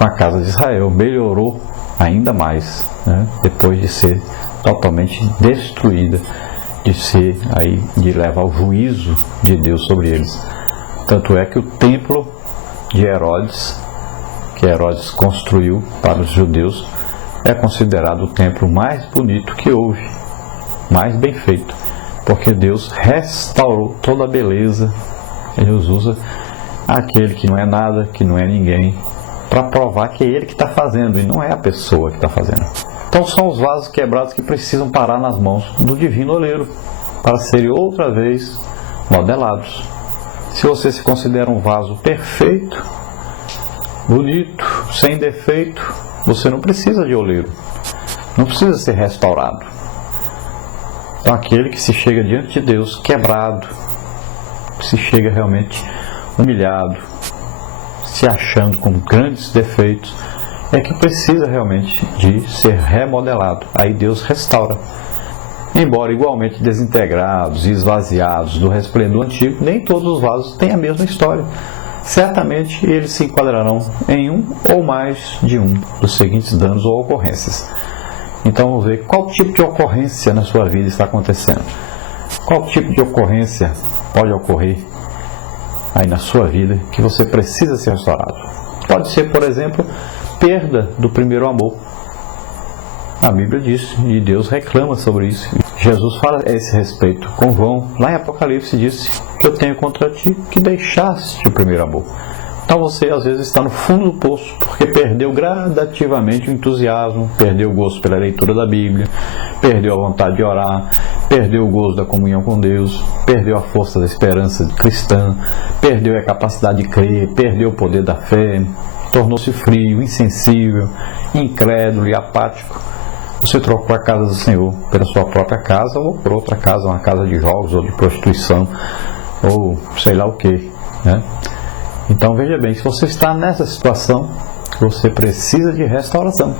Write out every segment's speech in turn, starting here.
com a casa de Israel, melhorou ainda mais, né? Depois de ser totalmente destruída, de levar o juízo de Deus sobre eles. Tanto é que o templo de Herodes, que Herodes construiu para os judeus, é considerado o templo mais bonito que houve, mais bem feito, porque Deus restaurou toda a beleza. Deus usa aquele que não é nada, que não é ninguém, para provar que é Ele que está fazendo e não é a pessoa que está fazendo. Então são os vasos quebrados que precisam parar nas mãos do divino oleiro para serem outra vez modelados. Se você se considera um vaso perfeito, bonito, sem defeito, você não precisa de oleiro, não precisa ser restaurado. Então aquele que se chega diante de Deus quebrado, se chega realmente humilhado, se achando com grandes defeitos, é que precisa realmente de ser remodelado. Aí Deus restaura. Embora igualmente desintegrados e esvaziados do resplendor antigo, nem todos os vasos têm a mesma história. Certamente eles se enquadrarão em um ou mais de um dos seguintes danos ou ocorrências. Então vamos ver qual tipo de ocorrência na sua vida está acontecendo. Qual tipo de ocorrência pode ocorrer aí na sua vida que você precisa ser restaurado. Pode ser, por exemplo, perda do primeiro amor. A Bíblia diz, e Deus reclama sobre isso. Jesus fala a esse respeito com João. Lá em Apocalipse disse que eu tenho contra ti que deixaste o primeiro amor. Então você às vezes está no fundo do poço porque perdeu gradativamente o entusiasmo, perdeu o gosto pela leitura da Bíblia, perdeu a vontade de orar, perdeu o gosto da comunhão com Deus, perdeu a força da esperança cristã, perdeu a capacidade de crer, perdeu o poder da fé, tornou-se frio, insensível, incrédulo e apático. Você trocou a casa do Senhor pela sua própria casa ou por outra casa, uma casa de jogos ou de prostituição ou sei lá o que, né? Então veja bem, se você está nessa situação, você precisa de restauração.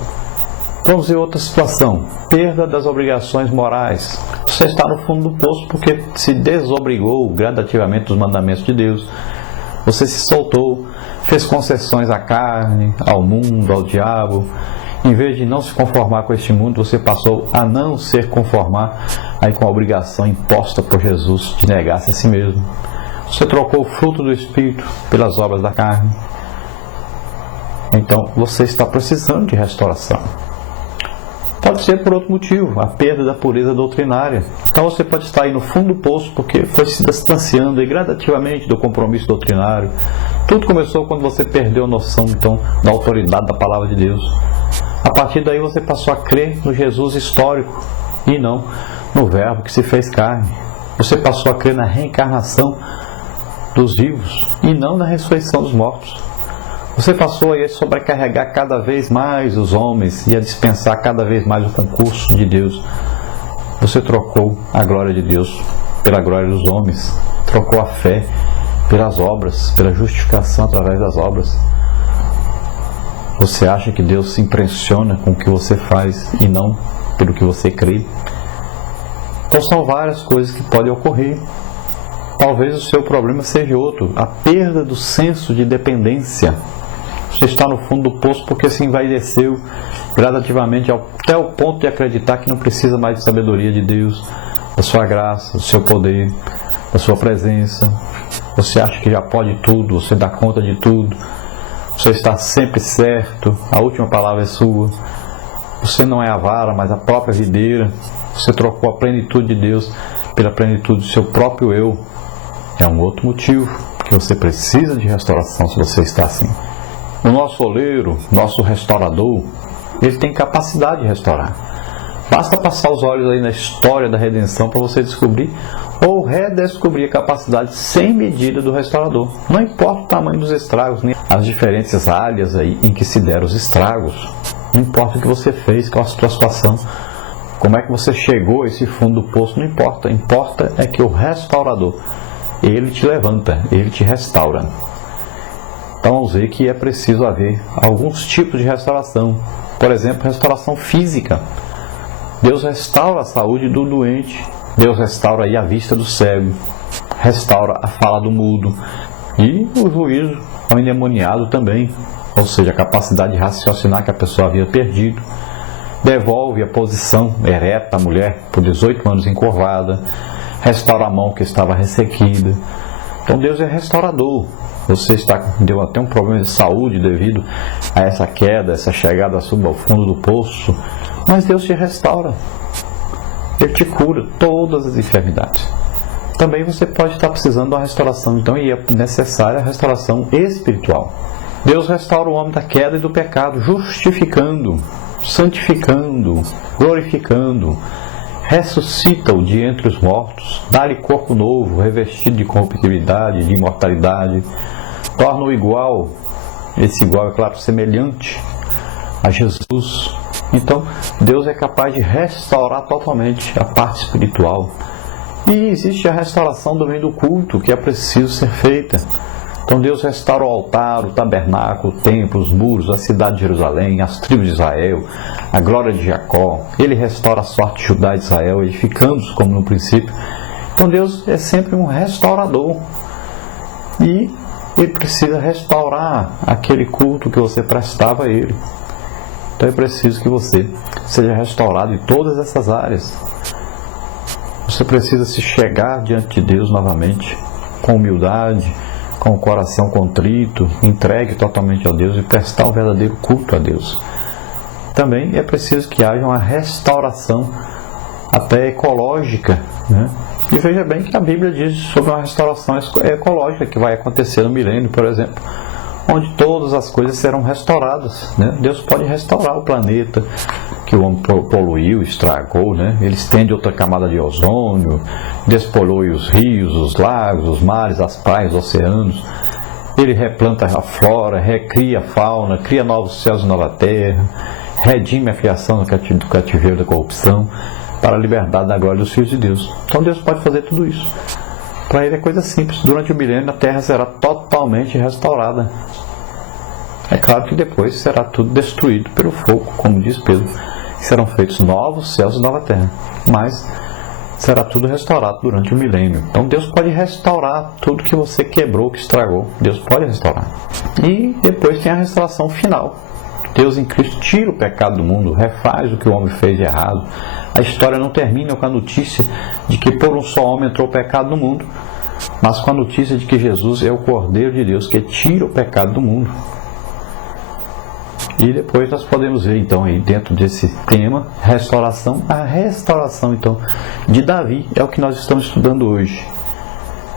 Vamos ver outra situação, perda das obrigações morais. Você está no fundo do poço porque se desobrigou gradativamente dos mandamentos de Deus. Você se soltou, fez concessões à carne, ao mundo, ao diabo. Em vez de não se conformar com este mundo, você passou a não se conformar aí com a obrigação imposta por Jesus de negar-se a si mesmo. Você trocou o fruto do Espírito pelas obras da carne. Então você está precisando de restauração. Pode ser por outro motivo, a perda da pureza doutrinária. Então você pode estar aí no fundo do poço porque foi se distanciando aí gradativamente do compromisso doutrinário. Tudo começou quando você perdeu a noção então da autoridade da palavra de Deus. A partir daí você passou a crer no Jesus histórico e não no verbo que se fez carne. Você passou a crer na reencarnação dos vivos e não na ressurreição dos mortos. Você passou a sobrecarregar cada vez mais os homens e a dispensar cada vez mais o concurso de Deus. Você trocou a glória de Deus pela glória dos homens, trocou a fé pelas obras, pela justificação através das obras. Você acha que Deus se impressiona com o que você faz e não pelo que você crê? Então são várias coisas que podem ocorrer. Talvez o seu problema seja outro, a perda do senso de dependência. Você está no fundo do poço porque se envaideceu gradativamente até o ponto de acreditar que não precisa mais de sabedoria de Deus, da sua graça, do seu poder, da sua presença. Você acha que já pode tudo, você dá conta de tudo, você está sempre certo, a última palavra é sua. Você não é a vara, mas a própria videira. Você trocou a plenitude de Deus pela plenitude do seu próprio eu. É um outro motivo, porque você precisa de restauração se você está assim. O nosso oleiro, nosso restaurador, ele tem capacidade de restaurar. Basta passar os olhos aí na história da redenção para você descobrir ou redescobrir a capacidade sem medida do restaurador. Não importa o tamanho dos estragos, nem as diferentes áreas aí em que se deram os estragos. Não importa o que você fez, qual a sua situação, como é que você chegou a esse fundo do poço, não importa. Importa é que o restaurador, ele te levanta, ele te restaura. Então vamos ver que é preciso haver alguns tipos de restauração. Por exemplo, restauração física. Deus restaura a saúde do doente. Deus restaura aí a vista do cego. Restaura a fala do mudo. E o juízo ao endemoniado também. ou seja, a capacidade de raciocinar que a pessoa havia perdido. Devolve a posição ereta à mulher por 18 anos encurvada. Restaura a mão que estava ressequida. Então Deus é restaurador. Você deu até um problema de saúde devido a essa queda, essa chegada ao fundo do poço, mas Deus te restaura. Ele te cura todas as enfermidades. Também você pode estar precisando de uma restauração, então, e é necessária a restauração espiritual. Deus restaura o homem da queda e do pecado, justificando, santificando, glorificando, ressuscita-o de entre os mortos, dá-lhe corpo novo, revestido de corruptibilidade, de imortalidade, torna-o igual, esse igual é claro, semelhante a Jesus. Então, Deus é capaz de restaurar totalmente a parte espiritual. E existe a restauração também do culto, que é preciso ser feita. Então Deus restaura o altar, o tabernáculo, o templo, os muros, a cidade de Jerusalém, as tribos de Israel, a glória de Jacó. Ele restaura a sorte de Judá e de Israel, edificando-os como no princípio. Então Deus é sempre um restaurador. E Ele precisa restaurar aquele culto que você prestava a Ele. Então é preciso que você seja restaurado em todas essas áreas. Você precisa se chegar diante de Deus novamente, com humildade, com o coração contrito, entregue totalmente a Deus e prestar um verdadeiro culto a Deus. Também é preciso que haja uma restauração até ecológica, né? E veja bem que a Bíblia diz sobre uma restauração ecológica que vai acontecer no milênio, por exemplo, onde todas as coisas serão restauradas, né? Deus pode restaurar o planeta que o homem poluiu, estragou, né? Ele estende outra camada de ozônio, despolui os rios, os lagos, os mares, as praias, os oceanos. Ele replanta a flora, recria a fauna, cria novos céus e nova terra, redime a criação do cativeiro da corrupção para a liberdade da glória dos filhos de Deus. Então Deus pode fazer tudo isso. Para Ele é coisa simples. Durante o milênio a terra será totalmente restaurada. É claro que depois será tudo destruído pelo fogo, como diz Pedro. Serão feitos novos céus e nova terra. Mas será tudo restaurado durante o milênio. Então Deus pode restaurar tudo que você quebrou, que estragou. Deus pode restaurar. E depois tem a restauração final. Deus em Cristo tira o pecado do mundo, refaz o que o homem fez de errado. A história não termina com a notícia de que por um só homem entrou o pecado no mundo, mas com a notícia de que Jesus é o Cordeiro de Deus que tira o pecado do mundo. E depois nós podemos ver então aí dentro desse tema, restauração, a restauração então de Davi é o que nós estamos estudando hoje.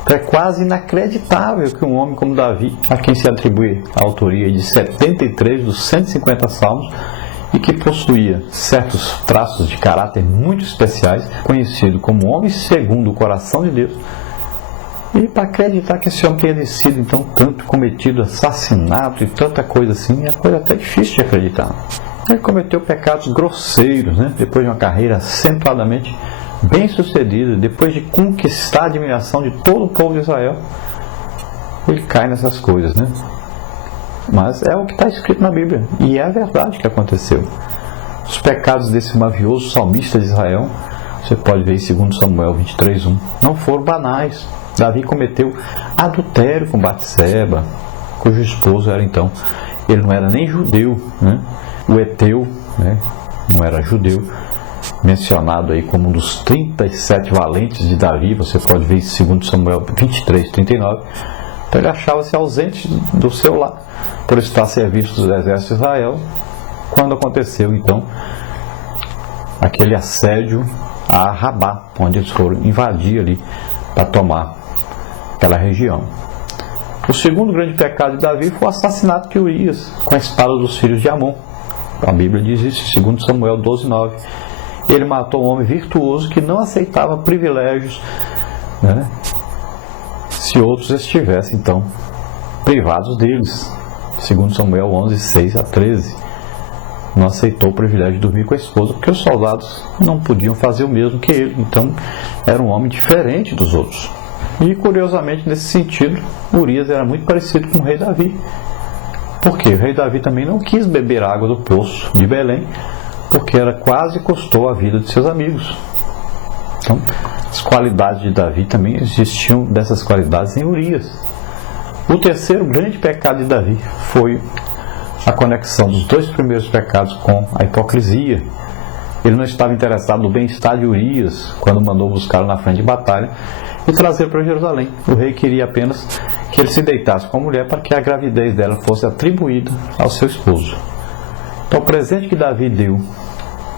É quase inacreditável que um homem como Davi, a quem se atribui a autoria de 73 dos 150 salmos, e que possuía certos traços de caráter muito especiais, conhecido como homem segundo o coração de Deus, e para acreditar que esse homem tenha sido então tanto cometido assassinato e tanta coisa assim, é coisa até difícil de acreditar. Ele cometeu pecados grosseiros, né? Depois de uma carreira acentuadamente bem sucedida, depois de conquistar a admiração de todo o povo de Israel, ele cai nessas coisas, né? Mas é o que está escrito na Bíblia, e é a verdade que aconteceu. Os pecados desse mavioso salmista de Israel, você pode ver em 2 Samuel 23:1, não foram banais. Davi cometeu adultério com Batseba, cujo esposo era então, ele não era nem judeu, né? O Eteu, né? Não era judeu, mencionado aí como um dos 37 valentes de Davi, você pode ver em 2 Samuel 23:39. Então ele achava-se ausente do seu lar, por estar a serviço dos exércitos de Israel, quando aconteceu então aquele assédio a Rabá, onde eles foram invadir ali para tomar aquela região. O segundo grande pecado de Davi foi o assassinato de Urias com a espada dos filhos de Amon. A Bíblia diz isso em 2 Samuel 12:9. Ele matou um homem virtuoso que não aceitava privilégios, né, se outros estivessem então privados deles. 2 Samuel 11:6-13. Não aceitou o privilégio de dormir com a esposa porque os soldados não podiam fazer o mesmo que ele. Então era um homem diferente dos outros. E curiosamente, nesse sentido, Urias era muito parecido com o rei Davi. Porque o rei Davi também não quis beber água do poço de Belém, porque quase custou a vida de seus amigos. Então, as qualidades de Davi também existiam dessas qualidades em Urias. O terceiro grande pecado de Davi foi a conexão dos dois primeiros pecados com a hipocrisia. Ele não estava interessado no bem-estar de Urias quando mandou buscá-lo na frente de batalha e trazê-lo para Jerusalém. O rei queria apenas que ele se deitasse com a mulher para que a gravidez dela fosse atribuída ao seu esposo. Então, o presente que Davi deu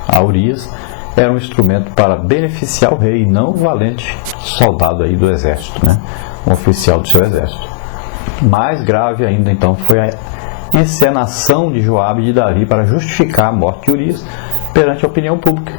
a Urias era um instrumento para beneficiar o rei, e não o valente soldado aí do exército, né? Um oficial do seu exército. Mais grave ainda, então, foi a encenação de Joabe e de Davi para justificar a morte de Urias perante a opinião pública.